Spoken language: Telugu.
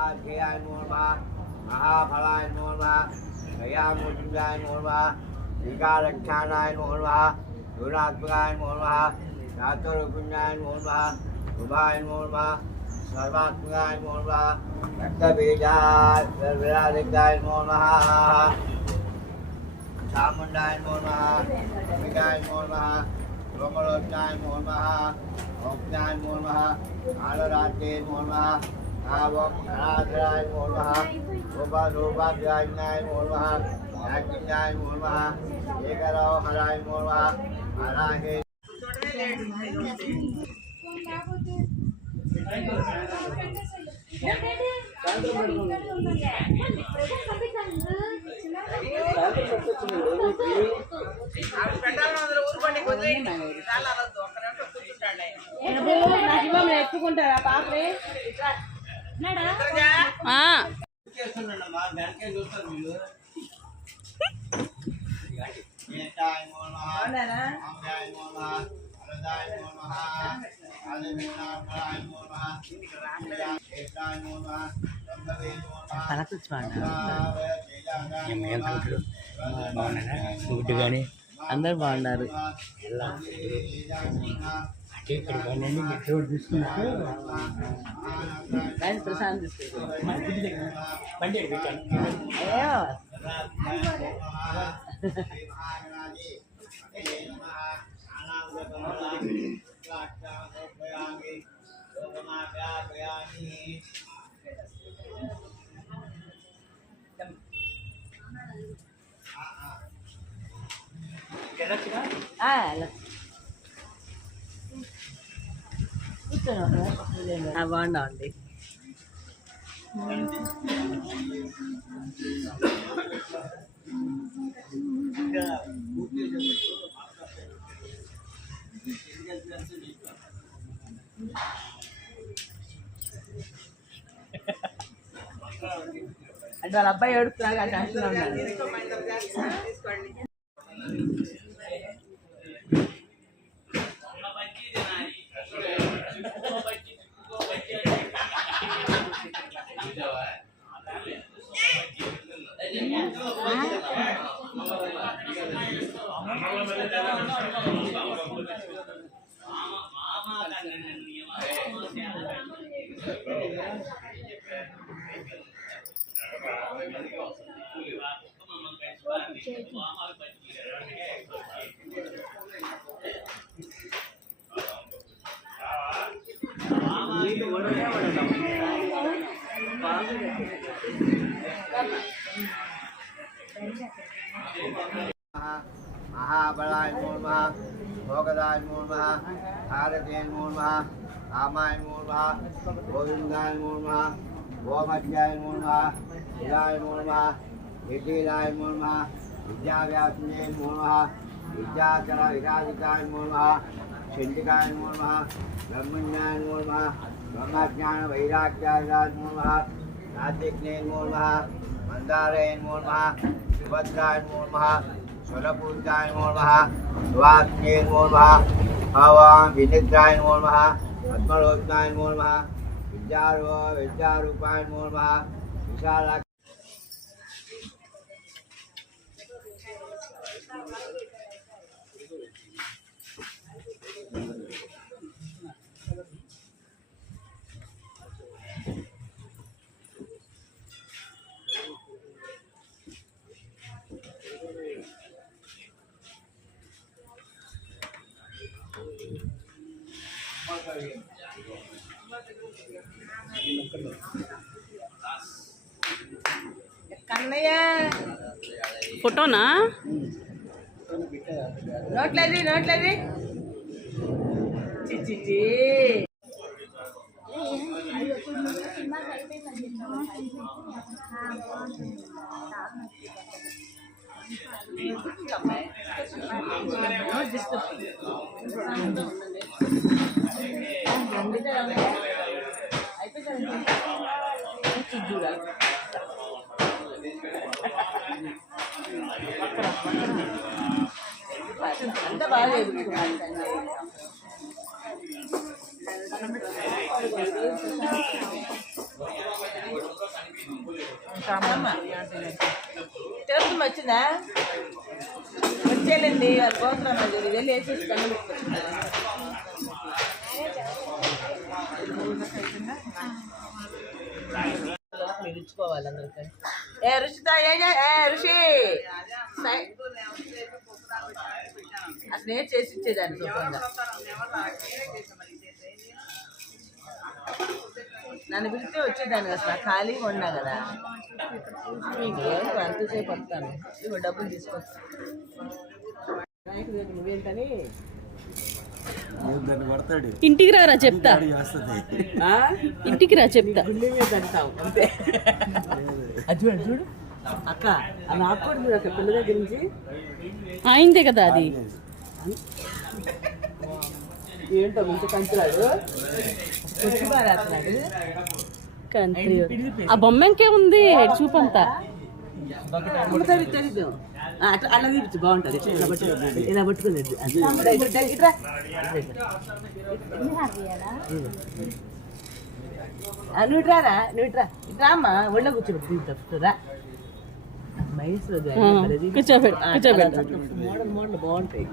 महाध्याय नमो नमः महाफलाय नमो नमः दयामूर्तिजाय नमो नमः विकारक्षाणाय नमो नमः गुणात्मकाय नमो नमः चातुर्भुजाय नमो नमः शुभाय नमो नमः सर्वात्मकाय नमो नमः रक्तबीजाय विराजिताय नमो नमः चामुण्डाय नमो नमः विगाय नमो नमः रोमलोचनाय नमो नमः ओंज्ञाय नमो नमः आलराज्ये नमो नमः आवम अनाथराय नमो नमः रूपाध्याय नमो नमः याज्ञाय नमो नमः एकराव हराय नमो नमः हराहे ఎక్కుకుంటారా పాపే గుడ్డు కానీ అందరు బాగున్నారు. ఇక్కడ తీసుకున్నట్టు ప్రశాంత్ బండి పెట్టాను. బాగుండా అండి. అంటే వాళ్ళ అబ్బాయి ఏడుస్తున్నారు కానీ టెన్షన్ ఉన్నాడు. महाबलाय नमो नमः भोगदाय नमो नमः भारते नमो नमः रामाय नमो नमः गोविन्दाय नमो नमः गोमध्याय नमो नमः विदाय नमो नमः विद्याय नमो नमः विद्याव्यासने नमो नमः विद्याचर विराजिताय नमो नमः सिद्धिकाय नमो नमः ब्रह्मण्याय नमो नमः ब्रह्मज्ञान वैराग्याय नमो नमः नातिज्ञे नमो नमः मंदारे नमो नमः सुभद्राय नमो नमः स्वरपूजाय नमो नमः सुवास्ये नमो नमः भवां विनिद्राय नमो नमः पद्मलोचनाय नमो नमः विद्यारूपाय नमो नमः विशाला కన్నయ్య ఫోటోనా నోట్లేది చిచ్చి అంత బాగా ఎదుర్కొన్నాను. తిరుపతి వచ్చిందా వచ్చేయాలండి గోత్రం వెళ్ళి వేసేసి కన్ను మీరు ఇచ్చుకోవాలి అందరికీ. ఏ రుషిత ఋషి అసలు ఏం చేసి ఇచ్చేదాన్ని శుభ్రంగా నన్ను పిలిస్తే వచ్చేదాన్ని అసలు ఖాళీగా ఉన్నా కదా మీకు అంతసేపు వస్తాను ఇవ్వ డబ్బులు తీసుకొస్తాను నువ్వేంటని ఇంటికి రారా చెప్తా ఇంటికి రా చెప్తా అంతే అది చూడు చూడు అక్క అలా ఆకూడదు అక్క పిల్ల దగ్గర నుంచి ఆయిందే కదా అది ఏంటో ముందు కంచురాడు వచ్చి బారేస్తున్నాడు కంత్రి ఆ బొమ్మ ఇంకేముంది చూపంతా తెలీదు అట్లా అలా తీర్చు బాగుంటుంది ఇలా పట్టుకునేది నువ్వు ఇట్రారా నువ్వు ఇట్రా అమ్మా ఒళ్ళో కూర్చోబెట్టురా మహేశ్వర కూర్చోబెట్టు మోడల్ బాగుంటాయి